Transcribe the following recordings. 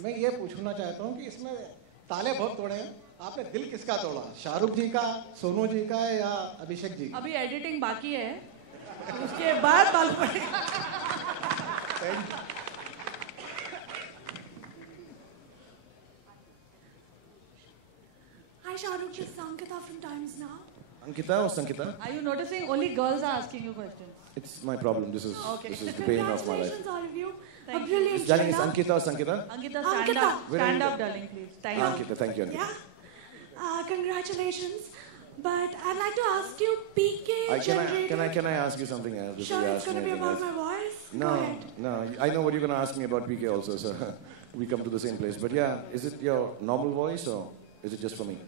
मैं ये पूछना चाहता हूँ कि इसमें ताले बहुत तोड़े हैं, आपने दिल किसका तोड़ा? शाहरुख जी का, सोनू जी का या अभिषेक जी का? अभी एडिटिंग बाकी है, उसके बाद मालूम पड़ेगा। Hi Shahrukh, this is Ankita from Times Now. Ankita or Sankita? Are you noticing only girls are asking you questions? It's my problem. This is Okay. this is the pain of my life. Congratulations all of you. A Thank you. brilliant Darling, is trailer. Ankita or Sankita? Ankita, Ankita. stand up, darling, please. Thank you. Ankita, thank you, Ankita. Yeah. Congratulations. But I'd like to ask you, PK generated... Can I ask you something else? before Sure, you it's ask going to me be anything about else? my voice. Go No, ahead. no. I know what you're going to ask me about PK also, so we come to the same place. But yeah, is it your normal voice or is it just for me?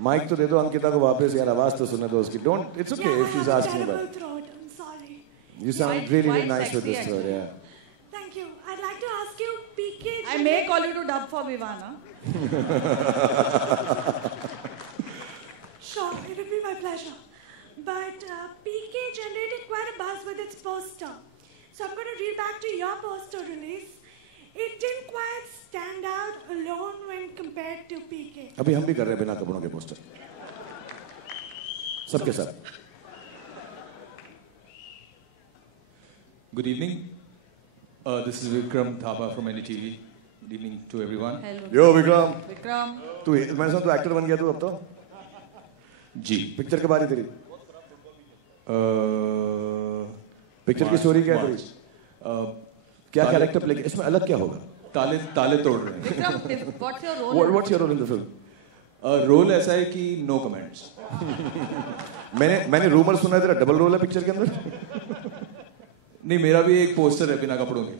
Mike तो दे दो अंकिता को वापस यार आवाज तो सुनने दो उसकी. Don't. It's okay if she's asking about. Throat. I'm sorry. You sound really nice with this throat, yeah. Thank you. I'd like to ask you, PK. I may call you to dub for Vivana. Sure, it would be my pleasure. But PK generated quite a buzz with its poster. So I'm going to read back to your poster release. It didn't quite stand out alone when compared to PK. अभी हम भी कर रहे हैं बिना कपड़ों के poster. सबके साथ. Good evening. This is Vikram Thapa from NDTV. Good evening to everyone. Hello. Yo Vikram. Vikram. तू मैंने सुना तू एक्टर बन गया तू अब तो. जी. पिक्चर के बारे तेरी. पिक्चर की स्टोरी क्या है तेरी? क्या कैरेक्टर प्ले इसमें अलग क्या होगा? ताले तोड़ रहे हैं. Vikram, what's your role? What's your role in the film? Role ऐसा है कि no comments. मैंने रूमर सुना है तेरा डबल रोल है पिक्चर के अंदर. नहीं मेरा भी एक पोस्टर है बिना कपड़ों के.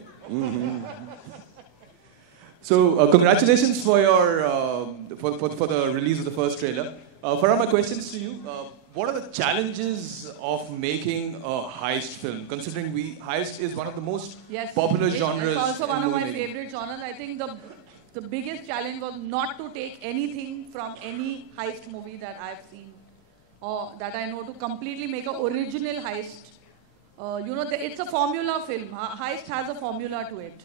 So congratulations for your for the release of the first trailer. Farah, my questions to you. What are the challenges of making a heist film? Considering heist is one of the most popular genres. It's also one of my favorite genres. I think the biggest challenge was not to take anything from any heist movie that I've seen or that I know to completely make an original heist. It's a formula film. Heist has a formula to it,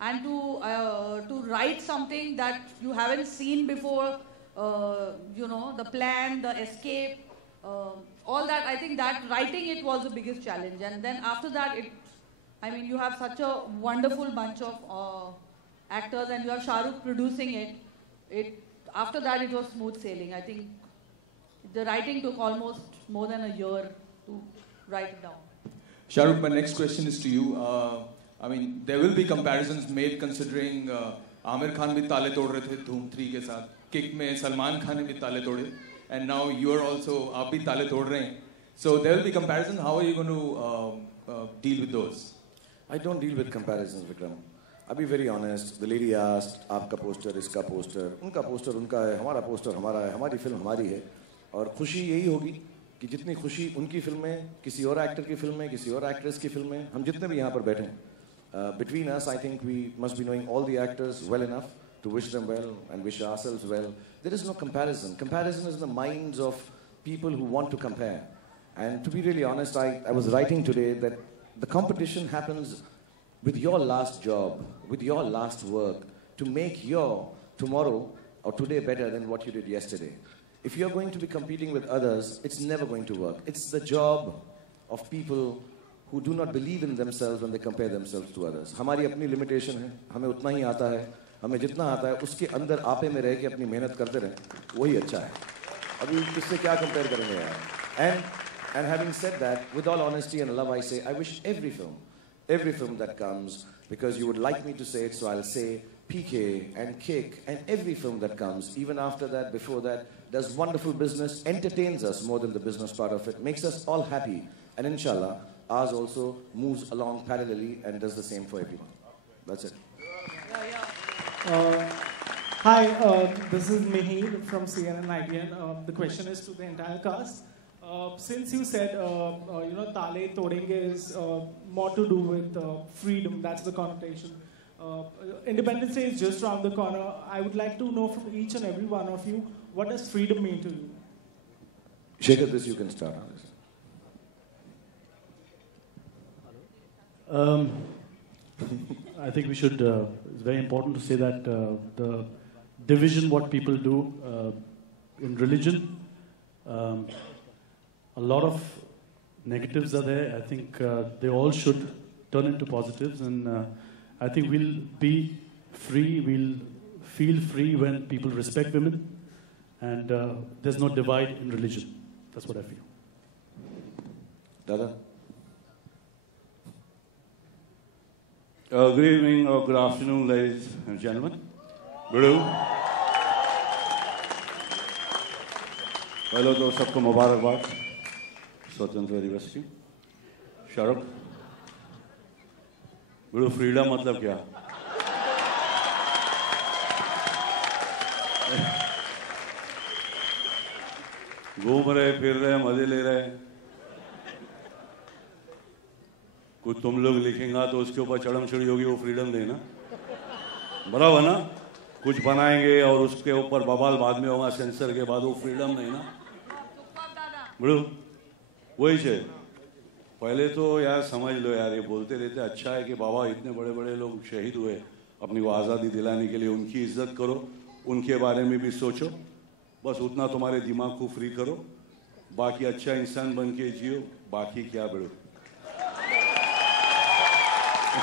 and to write something that you haven't seen before. The plan, the escape. All that, I think that writing it was the biggest challenge, and then after that, you have such a wonderful bunch of actors, and you have Shahrukh producing it. After that, it was smooth sailing. I think the writing took almost more than a year to write it down. Shahrukh, my next question is to you. There will be comparisons made considering Aamir Khan भी ताले तोड़ रहे थे धूम 3 के साथ, kick में सलमान खान ने भी ताले तोड़े. And now you're also आप भी ताले तोड़ रहे हैं. So there will be comparison. How are you going to deal with those? I don't deal with comparisons, Vikram. I'll be very honest. The lady asked, आपका पोस्टर, इसका poster, उनका poster उनका है, हमारा पोस्टर हमारा है, हमारी फिल्म हमारी है. और खुशी यही होगी कि जितनी खुशी उनकी फिल्म में, किसी और एक्टर की फिल्म में, किसी और एक्ट्रेस की फिल्म में, हम जितने भी यहाँ पर बैठे हैं, between us, I think we must be knowing all the actors well enough to wish them well and wish ourselves well. There is no comparison. Comparison is in the minds of people who want to compare. And to be really honest, I was writing today that the competition happens with your last job, with your last work, to make your tomorrow or today better than what you did yesterday. If you're going to be competing with others, it's never going to work. It's the job of people who do not believe in themselves when they compare themselves to others. हमारी अपनी limitation है, हमें उतना ही आता है, हमें जितना आता है उसके अंदर आपे में रह के अपनी मेहनत करते रहें, वही अच्छा है. अभी किससे क्या compare करेंगे यार? And having said that, with all honesty and love, I say I wish every film that comes, because you would like me to say it, so I'll say PK and Kick and every film that comes, even after that, before that, does wonderful business, entertains us more than the business part of it, makes us all happy, and inshallah, ours also moves along parallelly and does the same for everyone. That's it. Hi, this is Mihir from CNN IBN. The question is to the entire cast. Since you said, Tale Todenge is more to do with freedom, that's the connotation. Independence Day is just around the corner. I would like to know from each and every one of you, what does freedom mean to you? Shekhar, this you can start. I think we should, it's very important to say that the division what people do in religion, a lot of negatives are there. I think they all should turn into positives, and I think we'll be free, we'll feel free when people respect women, and there's no divide in religion. That's what I feel. Dada? Good evening or good afternoon, ladies and gentlemen. Guru. पहले तो सबको मुबारकबाद स्वतंत्रता दिवस की. शाहरुख, गुरु freedom मतलब क्या? घूम रहे, फिर रहे, मजे ले रहे. कुछ तुम लोग लिखेंगा तो उसके ऊपर चढ़म चढ़ी होगी, वो फ्रीडम देना. बराबर ना? कुछ बनाएंगे और उसके ऊपर बवाल बाद में होगा सेंसर के बाद, वो फ्रीडम नहीं ना. गुरु वही है. पहले तो यार समझ लो यार, ये बोलते रहते अच्छा है कि बाबा इतने बड़े बड़े लोग शहीद हुए अपनी को आज़ादी दिलाने के लिए, उनकी इज्जत करो, उनके बारे में भी सोचो. बस उतना तुम्हारे दिमाग को फ्री करो, बाकी अच्छा इंसान बन के जियो, बाकी क्या बड़ो.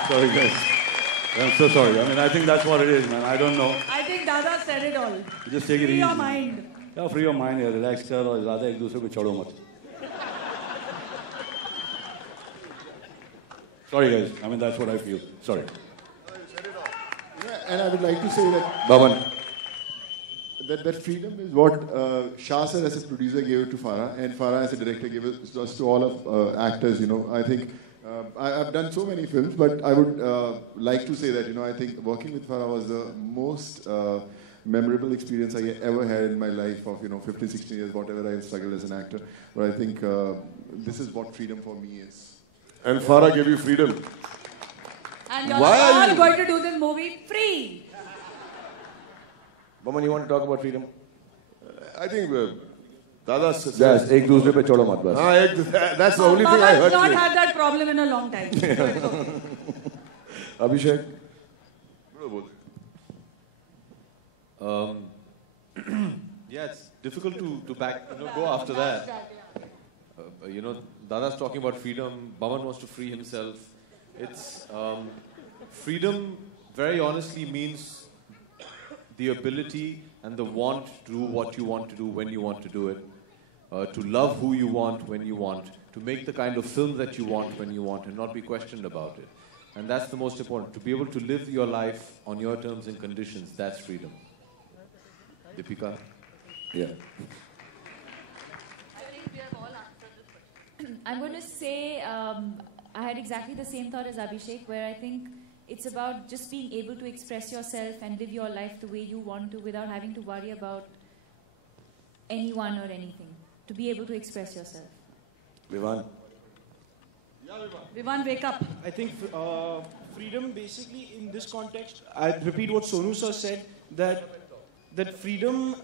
Sorry guys, I'm so sorry. I mean, I think that's what it is, man. I don't know. I think Dada said it all. Just take it Free easy. your mind. Yeah, free your mind. Relax कर और ज़्यादा एक दूसरे पे चढ़ो मत. Sorry guys, I mean that's what I feel. Sorry. Yeah, and I would like to say that Bhavan. that freedom is what Shah sir as a producer gave it to Farah, and Farah as a director gave it just to all of actors. You know, I think I've done so many films, but I would like to say that, you know, I think working with Farah was the most memorable experience I ever had in my life of, you know, 15, 16 years, whatever I struggled as an actor. But I think this is what freedom for me is. And Farah gave you freedom. And you're all going to do this movie free. Baman, you want to talk about freedom? I think Dada says... Yes, ek dusre pe chodo mat bas. That's the only thing I heard. I've not had that problem in a long time. Abhishek? Yeah, it's difficult to go after that. You know, Dada's talking about freedom. Baman wants to free himself. It's freedom. Very honestly, means the ability and the want to do what you want to do when you want to do it, to love who you want when you want, to make the kind of film that you want when you want, and not be questioned about it. And that's the most important. To be able to live your life on your terms and conditions. That's freedom. Deepika. Yeah. I'm going to say I had exactly the same thought as Abhishek, where I think it's about just being able to express yourself and live your life the way you want to without having to worry about anyone or anything. To be able to express yourself. Vivan. Vivan, wake up. I think freedom basically in this context, I repeat what Sonu sir said, that freedom,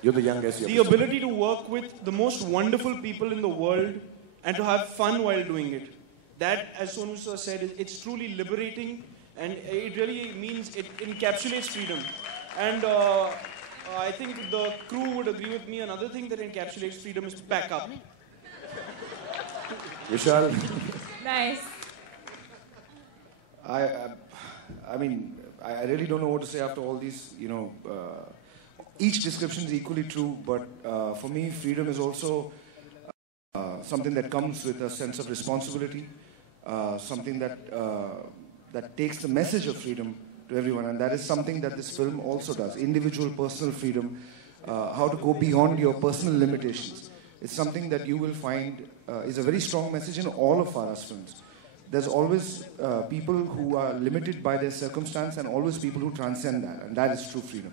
You're the youngest. the ability to work with the most wonderful people in the world and to have fun while doing it. That, as Sonu sir said, it's truly liberating, and it really means it encapsulates freedom. And I think the crew would agree with me. Another thing that encapsulates freedom is to pack up. Vishal. Nice. I mean, I really don't know what to say after all these, you know, each description is equally true, but for me, freedom is also something that comes with a sense of responsibility, something that takes the message of freedom to everyone, and that is something that this film also does. Individual personal freedom, how to go beyond your personal limitations. It's something that you will find is a very strong message in all of Farah's films. There's always people who are limited by their circumstance and always people who transcend that, and that is true freedom.